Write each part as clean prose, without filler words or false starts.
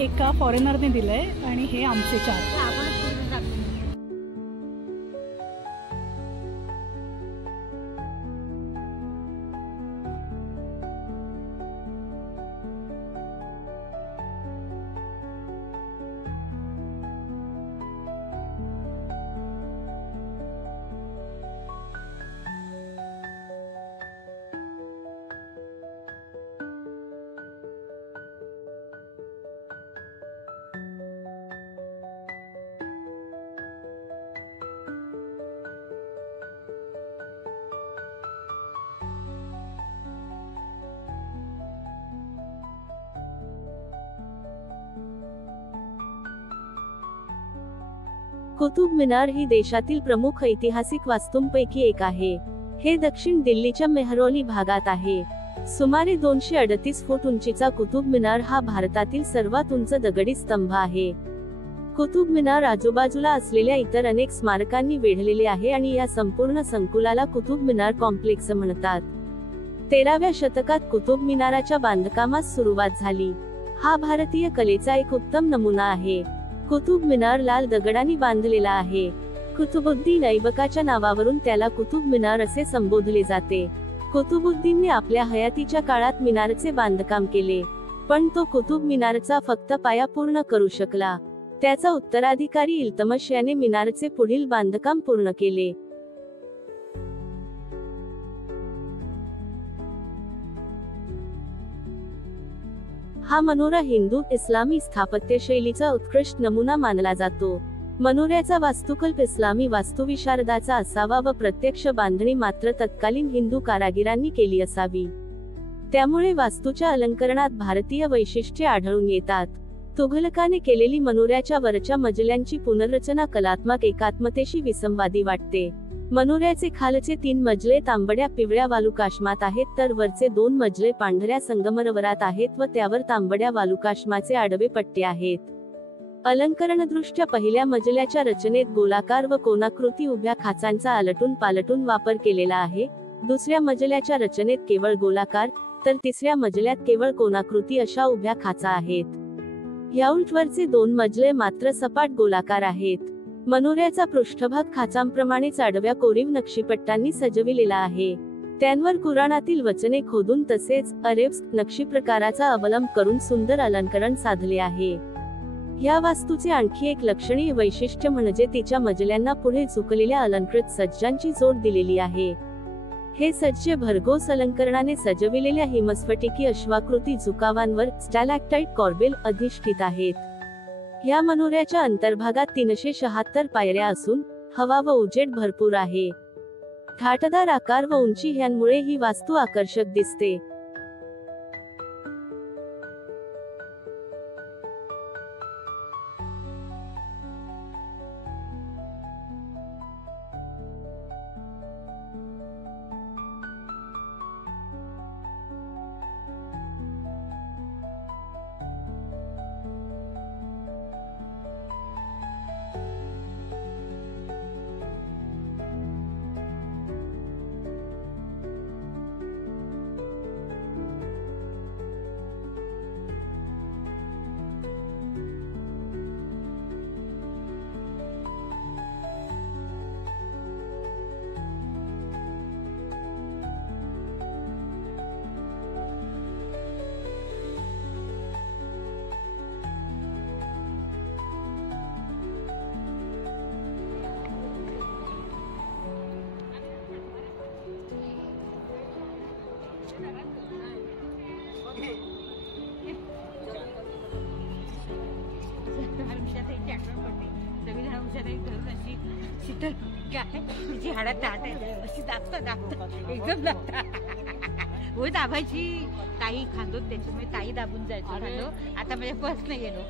एका फॉरेनरने दिलंय आणि हे आमचे 4. कुतुब मिनार ही देशातील प्रमुख ऐतिहासिक वास्तूंपैकी एक आहे. हे दक्षिण दिल्लीच्या मेहरौली भागात आहे. सुमारे 238 फूट उंचीचा कुतुब मिनार हा भारतातील सर्वात उंच दगडी स्तंभ आहे. कुतुब मिनार आजूबाजूला असलेल्या इतर अनेक स्मारकांनी वेढलेले आहे आणि या संपूर्ण संकुलाला कुतुब मिनार कॉम्प्लेक्स म्हणतात. 13व्या शतकात कुतुब मिनाराच्या बांधकामास सुरुवात झाली. हा भारतीय कलेचा एक उत्तम नमुना आहे. कुतुब मिनार लाल दगडांनी बांधलेला आहे. कुतुबुद्दीन ऐबकाच्या नावावरून त्याला कुतुब मिनार असे संबोधले जाते. कुतुबुद्दीनने आपल्या हयातीच्या काळात मिनारचे बांधकाम केले, पण तो कुतुब मिनारचा फक्त पाया पूर्ण करू शकला. त्याचा उत्तराधिकारी इल्तमश याने मिनारचे पुढील बांधकाम पूर्ण केले. हा मनोरा हिंदू इस्लामी स्थापत्यशैलीचा उत्कृष्ट नमुना मानला जातो. मनोऱ्याचा वास्तुकल्प इस्लामी वास्तुविशारदाचा असावा व प्रत्यक्ष बांधणी मात्र तत्कालीन हिंदू कारागिरांनी केली असावी. त्यामुळे वास्तूच्या अलंकरणात भारतीय वैशिष्ट्ये आढळून येतात. तुघलकाने केलेली मनोऱ्याच्या वरच्या मजल्यांची पुनर्रचना कलात्मक एकात्मतेशी विसंवादी वाटते. मनोऱ्याचे खालचे 3 मजले तांबड्या पिवळ्या वालुकाश्मात आहेत, तर वरचे 2 मजले पांढऱ्या संगमरवरात आहेत व त्यावर तांबड्या वालुकाश्माचे आडवे पट्टे आहेत. अलंकरणदृष्ट्या पहिल्या मजल्याच्या रचनेत गोलाकार व कोनाकृती उभ्या खाचांचा आलटून पालटून वापर केलेला आहे. दुसऱ्या मजल्याच्या रचनेत केवळ गोलाकार, तर तिसऱ्या मजल्यात केवळ कोनाकृती अशा उभ्या खाचा आहेत. याउलट वरचे 2 मजले मात्र सपाट गोलाकार आहेत. मनोऱ्याचा पृष्ठभाग खाचांप्रमाणेच आडव्या कोरीव नक्षीपट्टांनी सजविलेला आहे. त्यांवर कुराणातील वचने खोदून तसेच अरेब्स्क नक्षी प्रकाराचा अवलंब करून सुंदर अलंकरण साधले आहे. या वास्तूचे आणखी एक लक्षणीय वैशिष्ट्य म्हणजे तिच्या मजल्यांना पुढे झुकलेल्या अलंकृत सज्जांची जोड दिलेली आहे. हे सज्जे भरघोस अलंकरणाने सजविलेल्या हिमस्फटिकी अश्वाकृती झुकावांवर स्टॅलॅक्टाइट कॉर्बेल अधिष्ठित आहेत. या मनोऱ्याच्या अंतर्भागात 376 पायऱ्या असून हवा व उजेड भरपूर आहे. घाटदार आकार व उंची ह्यांमुळे ही वास्तू आकर्षक दिसते. तिची हाडा ताट आहे अशी दाबता एकदम दाबता हो दाबायची. ताई खांदो त्याच्यामुळे ताई दाबून जायचं खांदो. आता माझ्या पर्स नाही गेलो.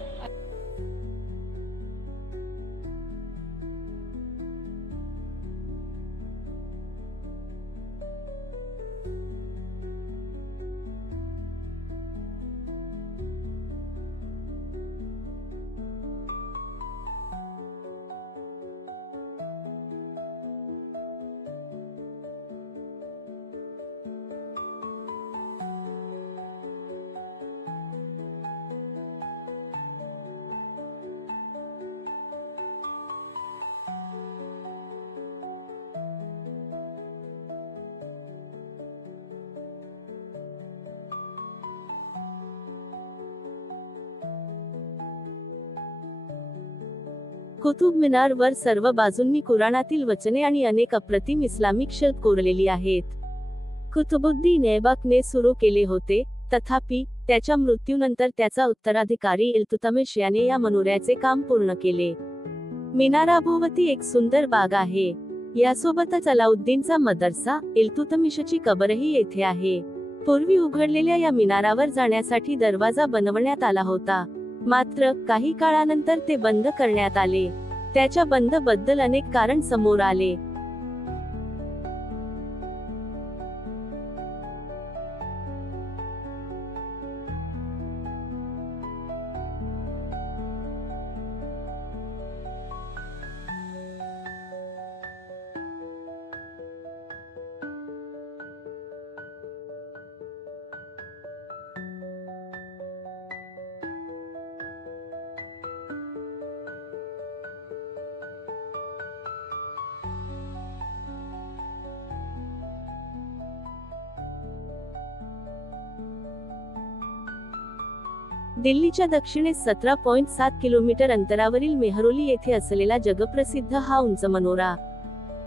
कुतुब मिनार वर सर्व बाजूंनी कुराणातील वचने आणि अनेक अप्रतिम इस्लामिक शिल्प कोरलेली आहेत. कुतुबुद्दीन ऐबकने सुरू केले होते, तथापि त्याच्या मृत्यूनंतर त्याचा उत्तराधिकारी इल्तुतमिश याने या मनोऱ्याचे काम पूर्ण केले. मिनाराभोवती एक सुंदर बाग आहे. यासोबतच अलाउद्दीनचा मदरसा, इल्तुतमिशची कबरही येथे आहे. पूर्वी उघडलेल्या या मिनारावर जाण्यासाठी दरवाजा बनवण्यात आला होता, मात्र काही काळानंतर ते बंद करण्यात आले. त्याच्या बंद बद्दल अनेक कारण समोर आले. दिल्लीच्या दक्षिणेस 17.7 किलोमीटर अंतरावरील मेहरोली येथे असलेला जगप्रसिद्ध हा उंच मनोरा.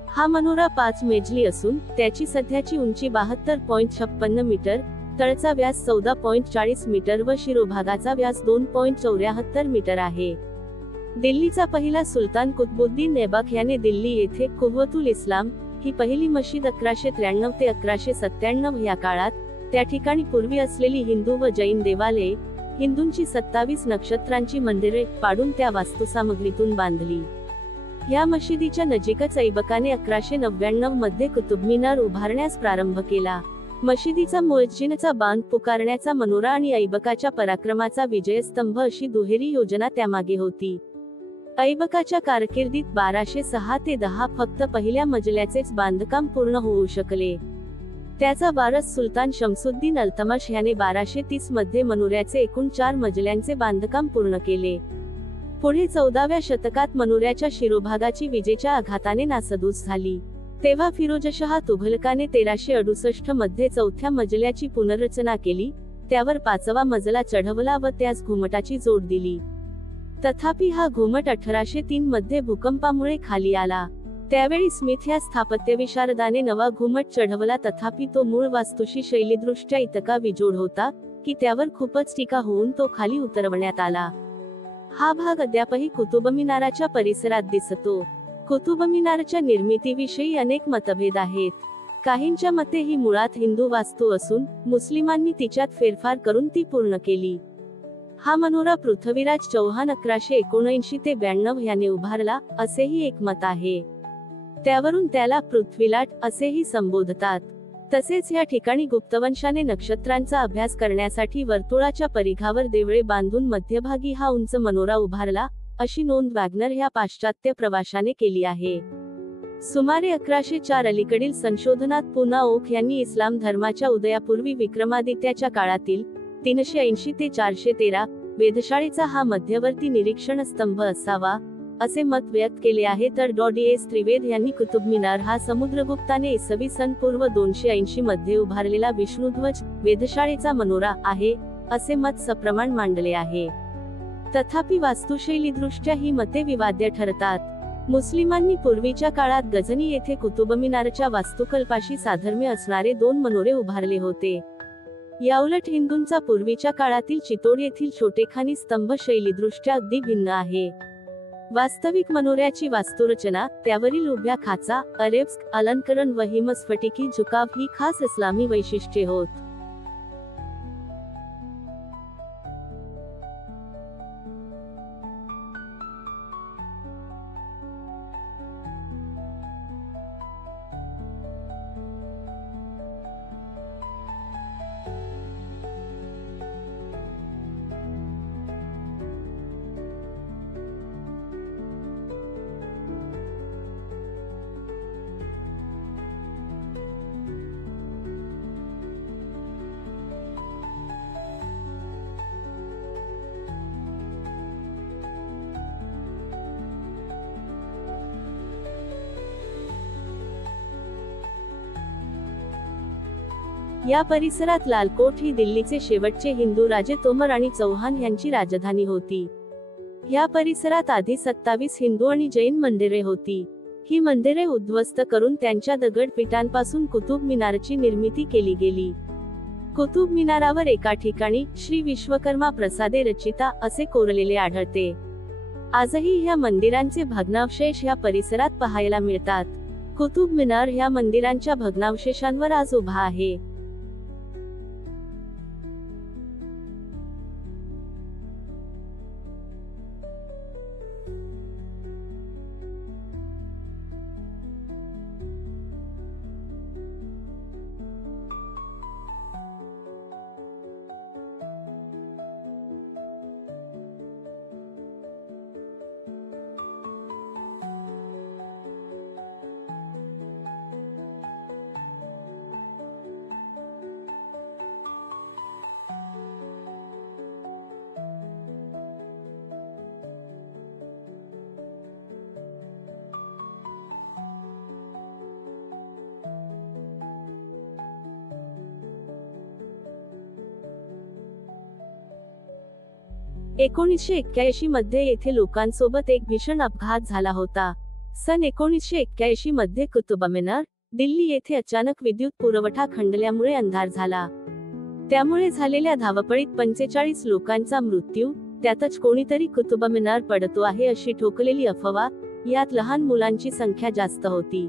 हा मनोरा 5 मेजली असून त्याची सध्याची उंची 72.56 मीटर, तळचा व्यास 14.40 मीटर व शिरोभागाचा व्यास 2.74 मीटर आहे. दिल्लीचा पहिला सुलतान कुतुबुद्दीन ऐबक याने दिल्ली येथे कुव्वतुल इस्लाम ही पहिली मशीद 1193 ते 1197 या काळात त्या ठिकाणी पूर्वी असलेली हिंदू व जैन देवालये, हिंदूंची 27 नक्षत्रांची मंदिरे पाडून त्या वास्तुसामग्रीतून बांधली. या मशिदीच्या नजीकच ऐबकाने 1199 मध्ये कुतुब मिनार उभारण्यास प्रारंभ केला. मशिदीचा मुअज्जिनचा बांध पुकारण्याचा मनोरा आणि ऐबकाच्या पराक्रमाचा विजयस्तंभ अशी दुहेरी योजना त्यामागे होती. ऐबकाच्या कारकिर्दीत 1206 ते 10 फक्त पहिल्या मजल्याचेच बांधकाम पूर्ण होऊ शकले. त्याचा वारस सुलतान शमसुद्दीन अल्तमश याने 1230 मध्ये मनोऱ्याचे एकूण 4 मजल्यांचे बांधकाम पूर्ण केले. पुढे 14व्या शतकात मनोऱ्याच्या शिरोभागाची विजेच्या आघाताने नासधूस झाली. तेव्हा फिरोजशहा तुघलकाने 1368 मध्ये 4थ्या मजल्याची पुनर्रचना केली, त्यावर 5वा मजला चढवला व त्यास घुमटाची जोड दिली. तथापि हा घुमट 1803 मध्ये भूकंपामुळे खाली आला. त्यावेळी स्मिथ या स्थापत्यविशारदाने नवा घुमट चढवला, तथापि तो मूळ वास्तूशी शैलीदृष्ट्या इतका विजोड होता की त्यावर खूपच टीका होऊन तो खाली उतरवण्यात आला. हा भाग अद्यापही कुतुब मिनाराच्या परिसरात दिसतो. कुतुब मिनारच्या निर्मितीविषयी अनेक मतभेद आहेत. काहींच्या मते ही मुळात हिंदू वास्तू असून मुस्लिमांनी तिच्यात फेरफार करून ती पूर्ण केली. हा मनोरा पृथ्वीराज चौहान 1179 ते 92 याने उभारला, असेही एक मत आहे. त्यावरून त्याला पृथ्वीलाट असेही संबोधतात. तसेच या ठिकाणी गुप्तवंशाने नक्षत्रांचा अभ्यास करण्यासाठी वर्तुळाच्या परिघावर देवळे बांधून मध्यभागी हा उंच मनोरा उभारला, अशी नोंद वॅगनर ह्या पाश्चात्य प्रवाशाने केली आहे. सुमारे 1104 अलीकडील संशोधनात पुना ओक यांनी इस्लाम धर्माच्या उदयापूर्वी विक्रमादित्याच्या काळातील 380 ते 413 वेधशाळेचा हा मध्यवर्ती निरीक्षण स्तंभ असावा, असे मत व्यक्त केले आहे. तर डी.एस. त्रिवेद यांनी कुतुब मिनार हा समुद्रगुप्ताने इसवी सन पूर्व 280 मध्ये उभारलेला विष्णुध्वज वेधशाळेचा मनोरा आहे, असे मत सप्रमाण मांडले आहे. तथापि वास्तुशैलीदृष्ट्या ही मते विवाद्य ठरतात. मुस्लिमांनी पूर्वीच्या काळात गझनी येथे कुतुब मिनारच्या वास्तुकल्पाशी साधर्म्य असणारे 2 मनोरे उभारले होते. याउलट हिंदूंचा पूर्वीच्या काळातील चितोड येथील छोटेखानी स्तंभ शैलीदृष्ट्या अगदी भिन्न आहे. वास्तविक मनोऱ्याची वास्तुरचना, त्यावरील उभ्या खाचा, अरेब्स्क अलंकरण व हिमस्फटिकी झुकाव ही खास इस्लामी वैशिष्ट्ये होत. या परिसरात लालकोट ही दिल्लीचे शेवटचे हिंदू राजे तोमर आणि चौहान यांची राजधानी होती. या परिसरात आधी 27 हिंदू आणि जैन मंदिरे होती. ही मंदिरे उद्ध्वस्त करून त्यांच्या दगडपीठांपासून कुतुब मिनारची निर्मिती केली गेली. कुतुब मिनारावर एका ठिकाणी श्री विश्वकर्मा प्रसादे रचिता असे कोरलेले आढळते. आजही ह्या मंदिरांचे भग्नावशेष ह्या परिसरात पाहायला मिळतात. कुतुब मिनार ह्या मंदिरांच्या भग्नावशेषांवर आज उभा आहे. एकोणीसशे 81 मध्ये येथे लोकांसोबत एक भीषण अपघात झाला होता. सन 1981 मध्ये कुतुब मिनार, दिल्ली येथे अचानक विद्युत पुरवठा खंडल्यामुळे अंधार झाला. त्यामुळे झालेल्या धावपळीत 45 लोकांचा मृत्यू, त्यातच कोणीतरी कुतुब मिनार पडतो आहे अशी ठोकलेली अफवा, यात लहान मुलांची संख्या जास्त होती.